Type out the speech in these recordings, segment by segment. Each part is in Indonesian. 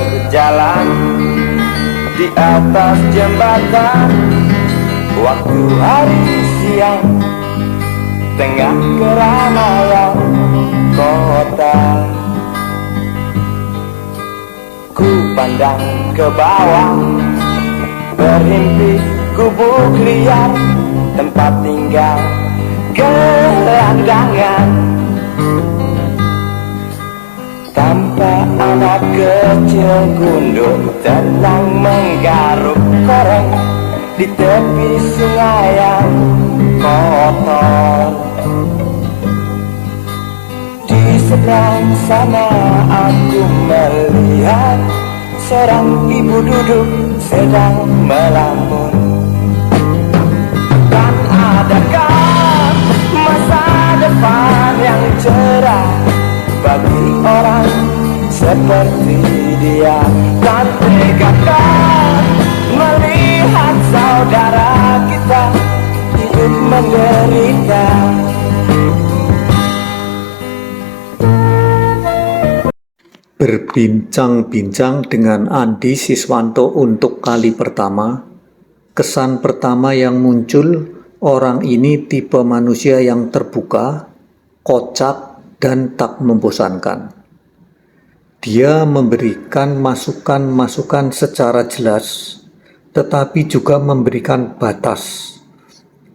berjalan di atas jembatan, waktu hari siang, tengah keramaian kota. Ku pandang ke bawah, berhimpi gubuk liar, tempat tinggal gelandangan. Tanpa anak kecil gundul tenang menggaruk koreng di tepi sungai yang kotor. Di seberang sana aku melihat seorang ibu duduk sedang melamun. Dan adakah masa depan yang cerah bagi orang seperti dia? Dan tegakkan melihat saudara kita hidup menderita. Berbincang-bincang dengan Andi Siswanto untuk kali pertama, kesan pertama yang muncul, orang ini tipe manusia yang terbuka, kocak, dan tak membosankan. Dia memberikan masukan-masukan secara jelas, tetapi juga memberikan batas,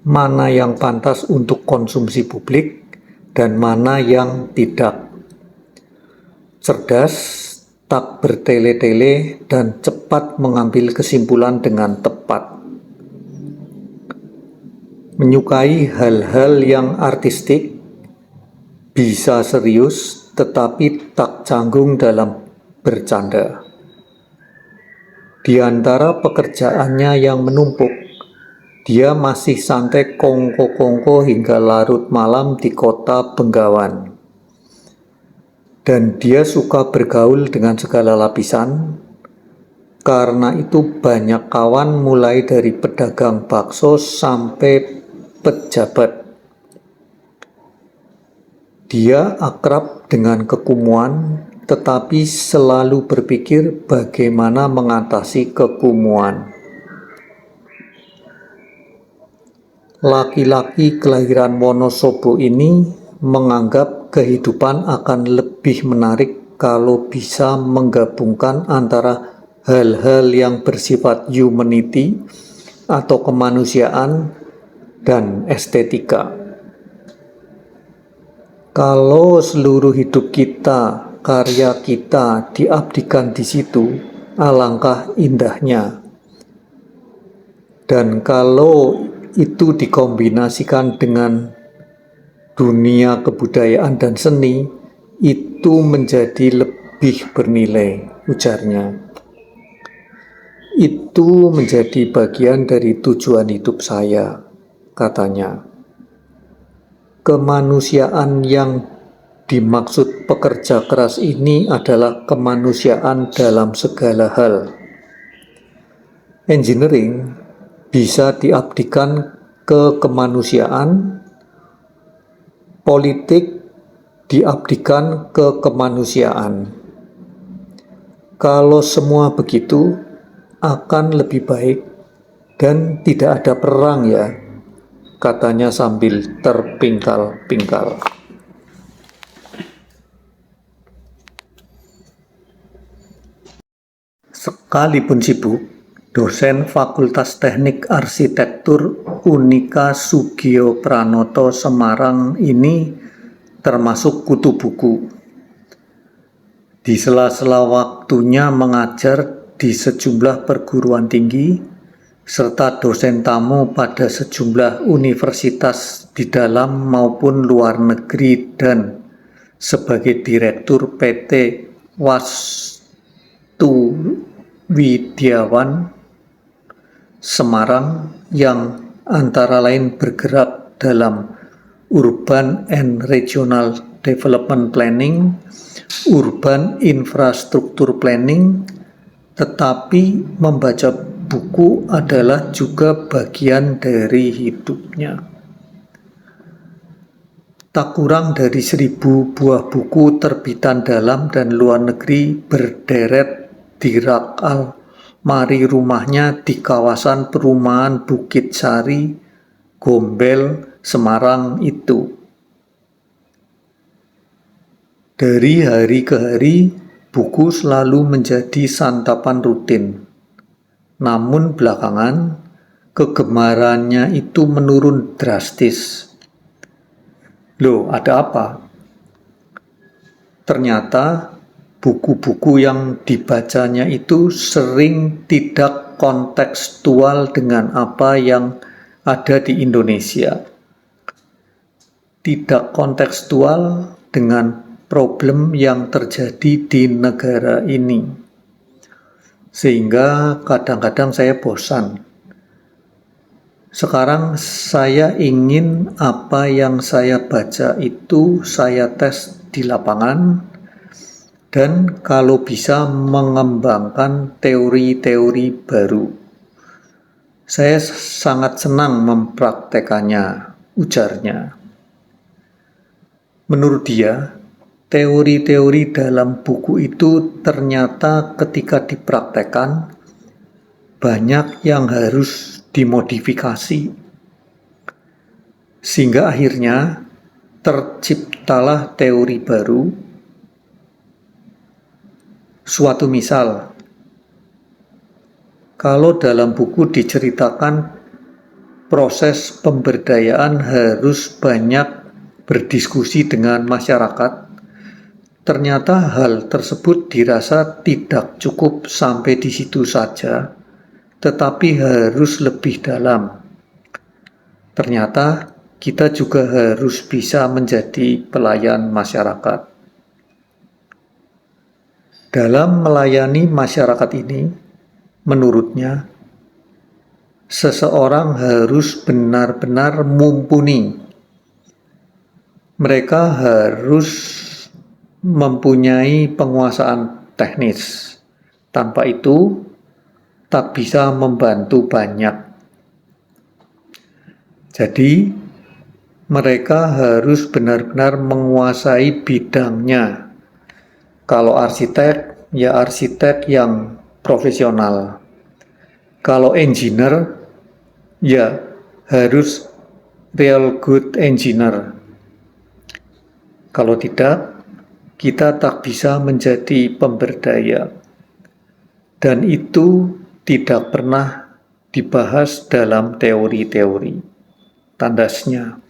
mana yang pantas untuk konsumsi publik dan mana yang tidak. Cerdas, tak bertele-tele, dan cepat mengambil kesimpulan dengan tepat. Menyukai hal-hal yang artistik, bisa serius, tetapi tak canggung dalam bercanda. Di antara pekerjaannya yang menumpuk, dia masih santai kongko-kongko hingga larut malam di kota Benggawan. Dan dia suka bergaul dengan segala lapisan, karena itu banyak kawan mulai dari pedagang bakso sampai pejabat. Dia akrab dengan kekumuan, tetapi selalu berpikir bagaimana mengatasi kekumuan. Laki-laki kelahiran Wonosobo ini menganggap kehidupan akan lebih menarik kalau bisa menggabungkan antara hal-hal yang bersifat humanity atau kemanusiaan dan estetika. Kalau seluruh hidup kita, karya kita diabdikan di situ, alangkah indahnya. Dan kalau itu dikombinasikan dengan dunia kebudayaan dan seni, itu menjadi lebih bernilai, ujarnya. Itu menjadi bagian dari tujuan hidup saya, katanya. Kemanusiaan yang dimaksud pekerja keras ini adalah kemanusiaan dalam segala hal. Engineering bisa diabdikan ke kemanusiaan, politik diabdikan ke kemanusiaan. Kalau semua begitu, akan lebih baik dan tidak ada perang ya, katanya sambil terpingkal-pingkal. Sekalipun sibuk, dosen Fakultas Teknik Arsitektur Unika Sugio Pranoto Semarang ini termasuk kutu buku. Di sela-sela waktunya mengajar di sejumlah perguruan tinggi, serta dosen tamu pada sejumlah universitas di dalam maupun luar negeri dan sebagai direktur PT Wastu Widyawan Semarang yang antara lain bergerak dalam Urban and Regional Development Planning, Urban Infrastructure Planning, tetapi membaca buku adalah juga bagian dari hidupnya. Tak kurang dari 1.000 buah buku terbitan dalam dan luar negeri berderet dirak mari rumahnya di kawasan perumahan Bukit Sari, Gombel, Semarang itu. Dari hari ke hari, buku selalu menjadi santapan rutin. Namun belakangan, kegemarannya itu menurun drastis. Loh, ada apa? Ternyata buku-buku yang dibacanya itu sering tidak kontekstual dengan apa yang ada di Indonesia. Tidak kontekstual dengan problem yang terjadi di negara ini. Sehingga kadang-kadang saya bosan. Sekarang saya ingin apa yang saya baca itu saya tes di lapangan, dan kalau bisa mengembangkan teori-teori baru. Saya sangat senang mempraktekannya, ujarnya. Menurut dia, teori-teori dalam buku itu ternyata ketika dipraktekkan banyak yang harus dimodifikasi. Sehingga akhirnya terciptalah teori baru. Suatu misal, kalau dalam buku diceritakan proses pemberdayaan harus banyak berdiskusi dengan masyarakat, ternyata hal tersebut dirasa tidak cukup sampai di situ saja, tetapi harus lebih dalam. Ternyata kita juga harus bisa menjadi pelayan masyarakat. Dalam melayani masyarakat ini, menurutnya, seseorang harus benar-benar mumpuni. Mereka harus mempunyai penguasaan teknis. Tanpa itu, tak bisa membantu banyak. Jadi, mereka harus benar-benar menguasai bidangnya. Kalau arsitek, ya arsitek yang profesional. Kalau engineer, ya harus real good engineer. Kalau tidak, kita tak bisa menjadi pemberdaya. Dan itu tidak pernah dibahas dalam teori-teori. Tandasnya.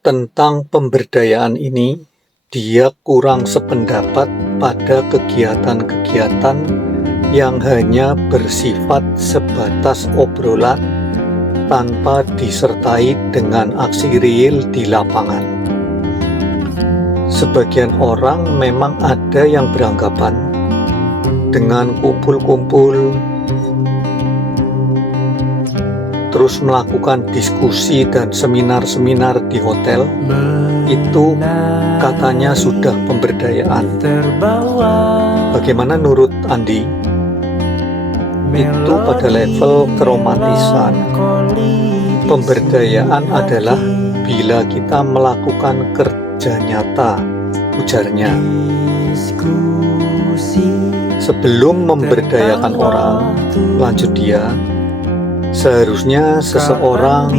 Tentang pemberdayaan ini, dia kurang sependapat pada kegiatan-kegiatan yang hanya bersifat sebatas obrolan tanpa disertai dengan aksi real di lapangan. Sebagian orang memang ada yang beranggapan dengan kumpul-kumpul terus melakukan diskusi dan seminar-seminar di hotel, itu katanya sudah pemberdayaan. Bagaimana menurut Andi? Itu pada level keromantisan. Pemberdayaan adalah bila kita melakukan kerja nyata, ujarnya. Sebelum memberdayakan orang, lanjut dia, seharusnya seseorang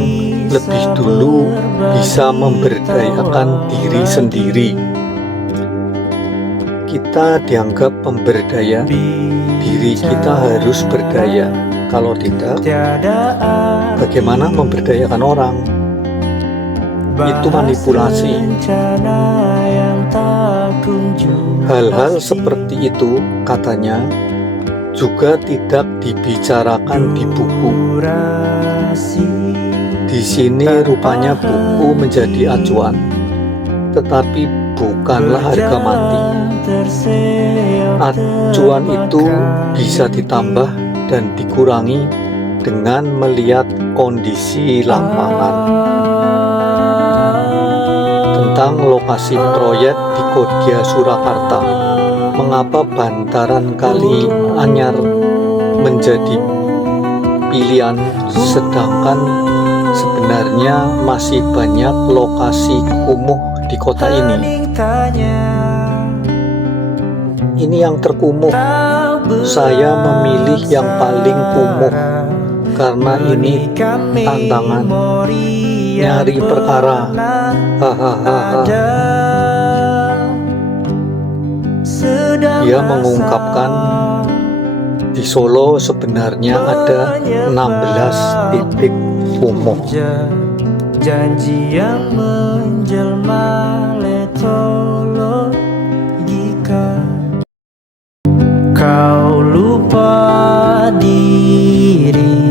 lebih dulu bisa memberdayakan diri sendiri. Kita dianggap pemberdaya, diri kita harus berdaya. Kalau tidak, bagaimana memberdayakan orang? Itu manipulasi. Hal-hal seperti itu, katanya, juga tidak dibicarakan di buku. Di sini rupanya buku menjadi acuan, tetapi bukanlah harga mati. Acuan itu bisa ditambah dan dikurangi dengan melihat kondisi lapangan. Tentang lokasi proyek di Kodya Surakarta, mengapa bantaran Kali Anyar menjadi pilihan sedangkan Sebenarnya masih banyak lokasi kumuh di kota ini. Ini yang terkumuh. Saya memilih yang paling kumuh karena ini tantangan. Nyari perkara. Hahaha. Dia mengungkapkan di Solo sebenarnya ada 16 titik kumuh. Janji yang menjelma letolo jika kau lupa diri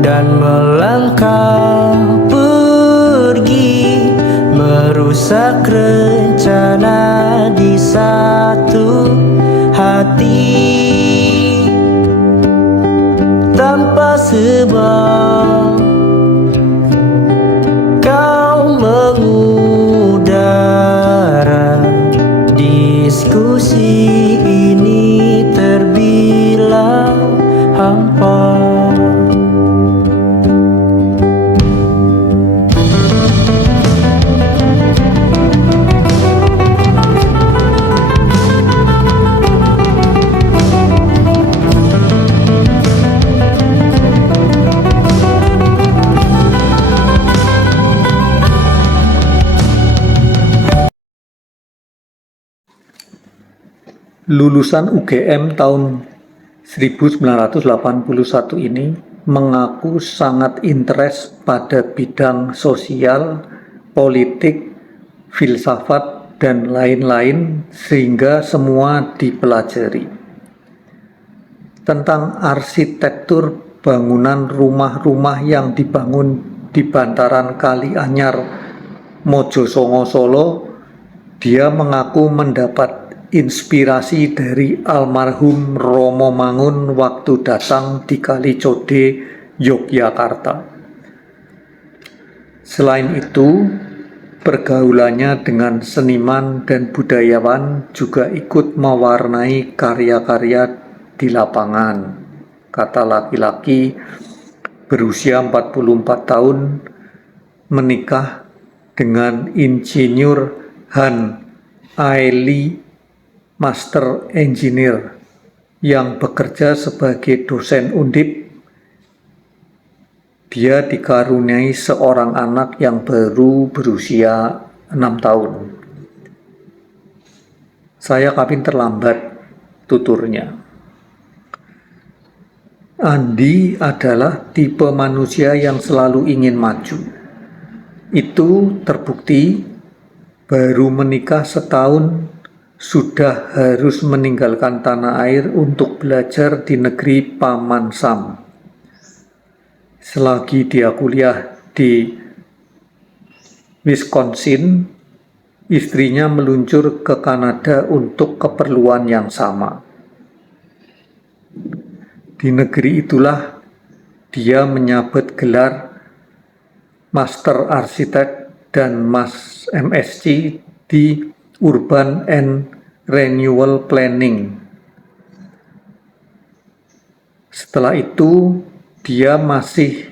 dan melangkah pergi, merusak rencana di satu hati tanpa sebab. Kau mengudara, diskusi ini terbilang hampa. Lulusan UGM tahun 1981 ini mengaku sangat interest pada bidang sosial, politik, filsafat, dan lain-lain sehingga semua dipelajari. Tentang arsitektur bangunan rumah-rumah yang dibangun di bantaran Kali Anyar, Mojosongo, Solo, dia mengaku mendapat inspirasi dari almarhum Romo Mangun waktu datang di Kalicode, Yogyakarta. Selain itu, pergaulannya dengan seniman dan budayawan juga ikut mewarnai karya-karya di lapangan. Kata laki-laki berusia 44 tahun menikah dengan insinyur Han Aili, Master Engineer, yang bekerja sebagai dosen Undip. Dia dikaruniai seorang anak yang baru berusia 6 tahun. Saya kawin terlambat, tuturnya. Andi adalah tipe manusia yang selalu ingin maju. Itu terbukti baru menikah setahun sudah harus meninggalkan tanah air untuk belajar di negeri Paman Sam. Selagi dia kuliah di Wisconsin, istrinya meluncur ke Kanada untuk keperluan yang sama. Di negeri itulah dia menyabet gelar Master Arsitek dan MSc di Urban and Renewal Planning. Setelah itu, dia masih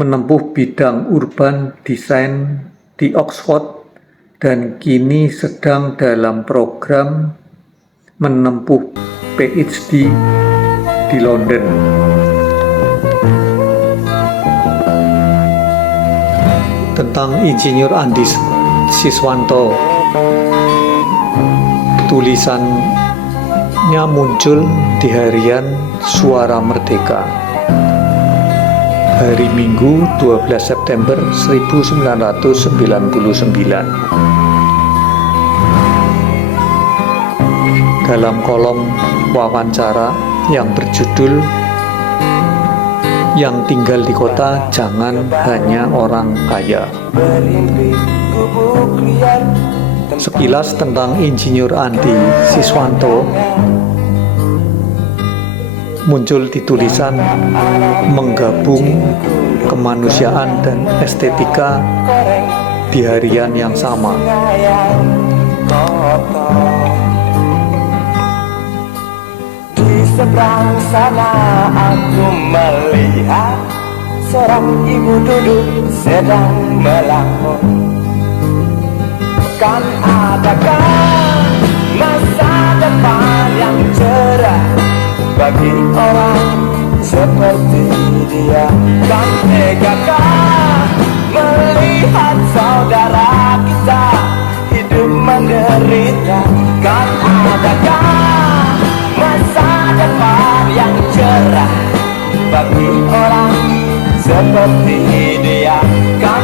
menempuh bidang urban design di Oxford dan kini sedang dalam program menempuh PhD di London. Tentang Insinyur Andi Siswanto, tulisannya muncul di harian Suara Merdeka hari Minggu 12 September 1999 dalam kolom wawancara yang berjudul "Yang tinggal di kota jangan hanya orang kaya". Sekilas tentang Insinyur Andi Siswanto muncul di tulisan menggabung kemanusiaan dan estetika di harian yang sama. Di seberang sana aku melihat seorang ibu duduk sedang melamun. Kan adakah masa depan yang cerah bagi orang seperti dia? Kan tegakah melihat saudara kita hidup menderita? Kan adakah masa depan yang cerah bagi orang seperti dia? Kan